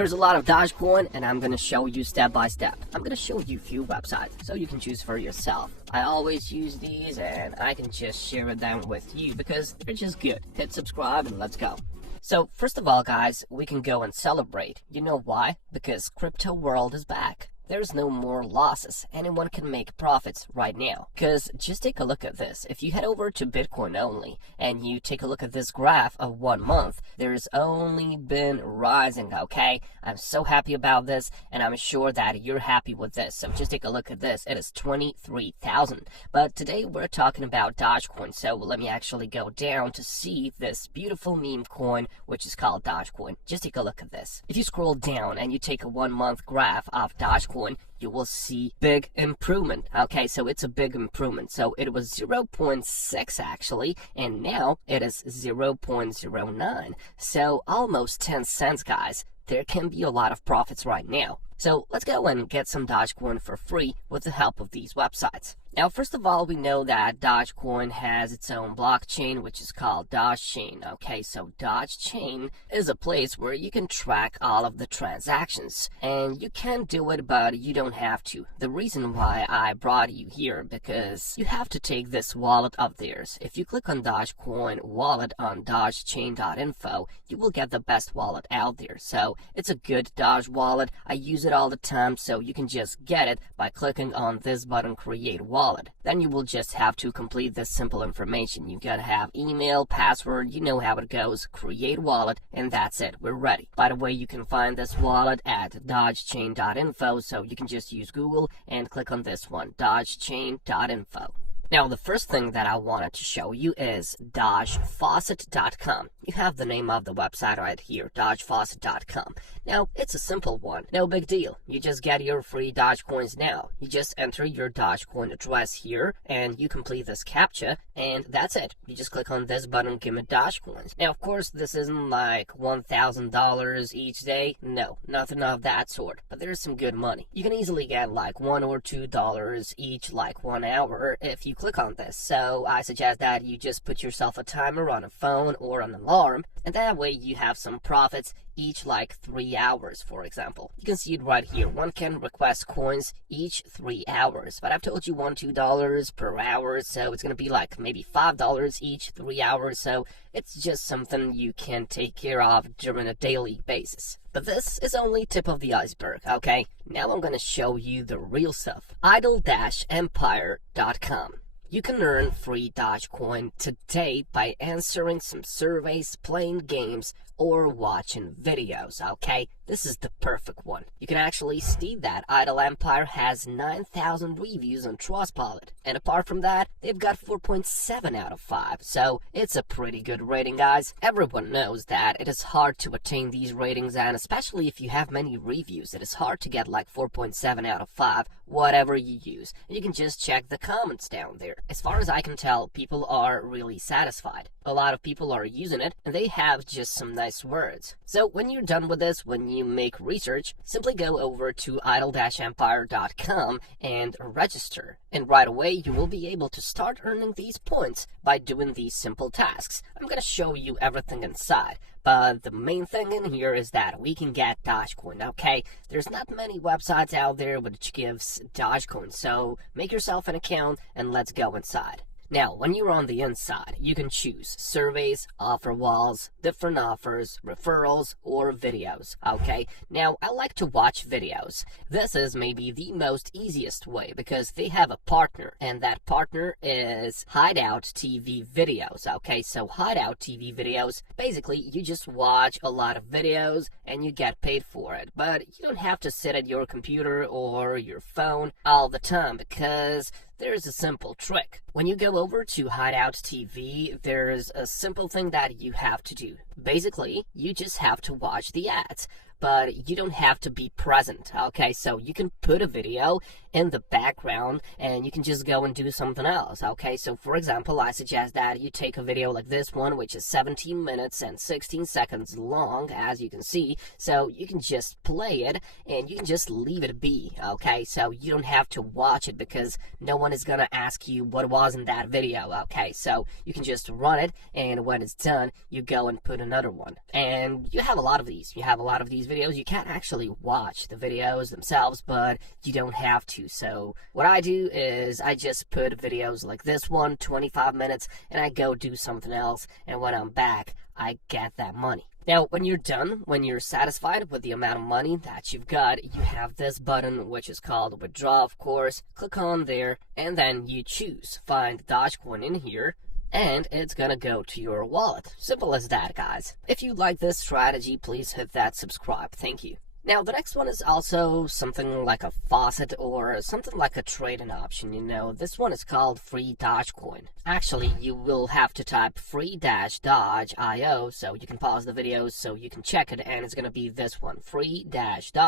There's a lot of Dogecoin, and I'm going to show you step by step. I'm going to show you a few websites so you can choose for yourself. I always use these, and I can just share them with you because they're just good. Hit subscribe and let's go. So first of all, guys, we can go and celebrate. You know why? Because crypto world is back. There's no more losses. Anyone can make profits right now. Because just take a look at this. If you head over to Bitcoin only and you take a look at this graph of 1 month, there's only been rising, okay? I'm so happy about this, and I'm sure that you're happy with this. So just take a look at this. It is 23,000. But today we're talking about Dogecoin. So let me actually go down to see this beautiful meme coin, which is called Dogecoin. Just take a look at this. If you scroll down and you take a 1 month graph of Dogecoin, you will see big improvement. Okay, so it's a big improvement. So it was 0.6 actually, and now it is 0.09. So almost 10 cents, guys. There can be a lot of profits right now. So let's go and get some Dogecoin for free with the help of these websites. Now, first of all, we know that Dogecoin has its own blockchain, which is called Dogechain. Okay, so Dogechain is a place where you can track all of the transactions. And you can do it, but you don't have to. The reason why I brought you here, because you have to take this wallet of theirs. If you click on Dogecoin wallet on dogechain.info, you will get the best wallet out there. So it's a good Doge wallet. I use it all the time, so you can just get it by clicking on this button, create wallet. Then you will just have to complete this simple information. You gotta have email, password, you know how it goes, create wallet, and that's it. We're ready. By the way, you can find this wallet at dogechain.info, so you can just use Google and click on this one, dogechain.info. Now, the first thing that I wanted to show you is DogeFaucet.com. You have the name of the website right here, DogeFaucet.com. Now, it's a simple one. No big deal. You just get your free Dogecoins now. You just enter your Dogecoin address here, and you complete this CAPTCHA, and that's it. You just click on this button, give me Dogecoins. Now, of course, this isn't like $1,000 each day. No, nothing of that sort. But there's some good money. You can easily get like $1 or $2 each, like 1 hour, if you click on this. So I suggest that you just put yourself a timer on a phone or an alarm, and that way you have some profits each like 3 hours, for example. You can see it right here. One can request coins each 3 hours, but I've told you $1, $2 per hour, so it's gonna be like maybe $5 each 3 hours. So it's just something you can take care of during a daily basis. But this is only tip of the iceberg, okay? Now I'm gonna show you the real stuff. Idle-empire.com. You can earn free Dogecoin today by answering some surveys, playing games, or watching videos, okay? This is the perfect one. You can actually see that Idle Empire has 9,000 reviews on Trustpilot. And apart from that, they've got 4.7 out of 5. So it's a pretty good rating, guys. Everyone knows that it is hard to attain these ratings, and especially if you have many reviews, it is hard to get like 4.7 out of 5, whatever you use. And you can just check the comments down there. As far as I can tell, people are really satisfied. A lot of people are using it, and they have just some nice words. So when you're done with this, when you make research, simply go over to idle-empire.com and register. And right away, you will be able to start earning these points by doing these simple tasks. I'm going to show you everything inside. But the main thing in here is that we can get Dogecoin, okay? There's not many websites out there which gives Dogecoin, so make yourself an account and let's go inside. Now, when you're on the inside, you can choose surveys, offer walls, different offers, referrals, or videos, okay? Now, I like to watch videos. This is maybe the most easiest way because they have a partner, and that partner is Hideout TV videos, okay? So Hideout TV videos, basically, you just watch a lot of videos and you get paid for it. But you don't have to sit at your computer or your phone all the time because there's a simple trick. When you go over to Hideout TV, there's a simple thing that you have to do. Basically, you just have to watch the ads. but you don't have to be present, okay? So you can put a video in the background and you can just go and do something else, okay? So for example, I suggest that you take a video like this one, which is 17 minutes and 16 seconds long, as you can see. So you can just play it and you can just leave it be, okay? So you don't have to watch it because no one is gonna ask you what was in that video, okay? So you can just run it, and when it's done, you go and put another one. And you have a lot of these. You have a lot of these videos, you can't actually watch the videos themselves, but you don't have to. So what I do is I just put videos like this one, 25 minutes, and I go do something else, and when I'm back, I get that money. Now, when you're done, when you're satisfied with the amount of money that you've got, you have this button, which is called withdraw, of course. Click on there, and then you choose find Dogecoin in here, and it's gonna go to your wallet. Simple as that, guys. If you like this strategy, please hit that subscribe. Thank you. Now, the next one is also something like a faucet or something like a trading option, you know. This one is called free Dogecoin. Actually, you will have to type free-doge.io, so you can pause the video so you can check it, and it's going to be this one, free-doge.io.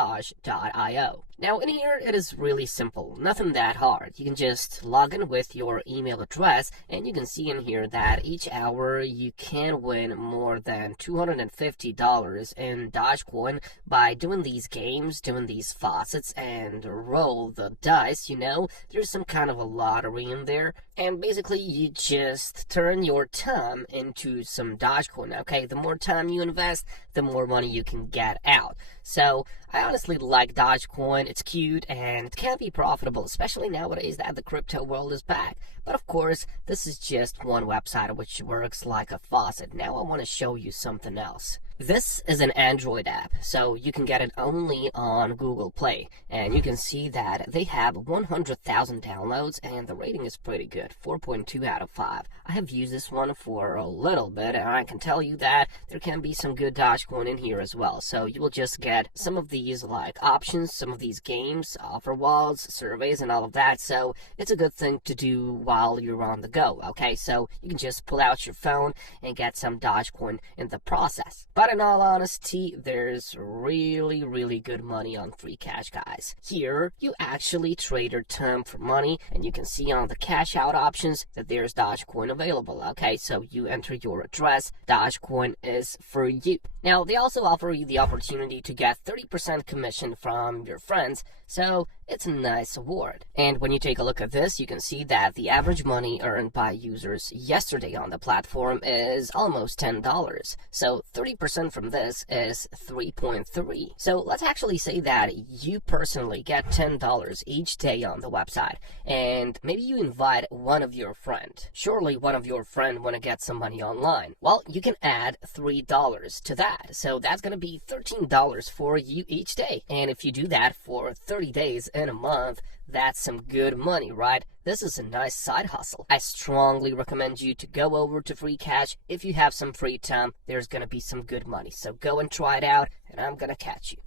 Now, in here, it is really simple, nothing that hard. You can just log in with your email address, and you can see in here that each hour you can win more than $250 in Dogecoin by doing these games, doing these faucets, and roll the dice, you know. There's some kind of a lottery in there, and basically you just turn your time into some Dogecoin. Okay, the more time you invest, the more money you can get out. So I honestly like Dogecoin. It's cute and it can be profitable, especially nowadays that the crypto world is back. But of course, this is just one website which works like a faucet. Now I want to show you something else. This is an Android app, so you can get it only on Google Play, and you can see that they have 100,000 downloads, and the rating is pretty good, 4.2 out of 5. I have used this one for a little bit, and I can tell you that there can be some good Dogecoin in here as well. So you will just get some of these like options, some of these games, offer walls, surveys, and all of that. So it's a good thing to do while you're on the go. Okay, so you can just pull out your phone and get some Dogecoin in the process. But in all honesty, there's really good money on Freecash, guys. Here, you actually trade your time for money, and you can see on the cash out options that there's Dogecoin available. Okay, so you enter your address, Dogecoin is for you. Now, they also offer you the opportunity to get 30% commission from your friends, so it's a nice award. And when you take a look at this, you can see that the average money earned by users yesterday on the platform is almost $10. So 30% from this is 3.3. So let's actually say that you personally get $10 each day on the website, and maybe you invite one of your friends. Surely one of your friends want to get some money online. Well, you can add $3 to that. So that's going to be $13 for you each day. And if you do that for 30 days in a month, that's some good money, right? This is a nice side hustle. I strongly recommend you to go over to Freecash. If you have some free time, there's going to be some good money. So go and try it out, and I'm going to catch you.